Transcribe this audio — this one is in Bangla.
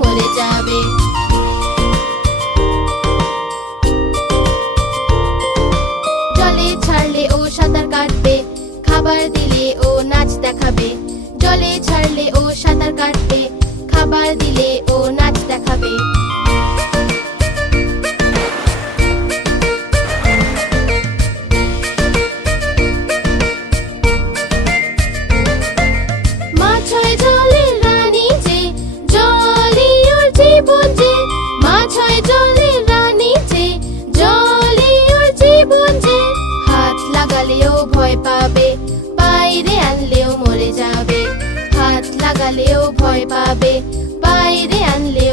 মরে যাবে। জলে ছাড়লে ও সাঁতার কাটবে, খাবার দিলে ও নাচ দেখাবে। জলে ছাড়লে ও সাঁতার কাটবে, খাবার দিলে ও নাচ দেখাবে। মাছ হয় জলের রানী যে, জলই ওর জীবন যে। মাছ হয় জলের রানী যে, জলই ওর জীবন যে। হাত লাগালেও ভয় পাবে, বাইরে আনলেও মরে যাবে। হাত লাগালেও ভয় পাবে, বাইরে আনলেও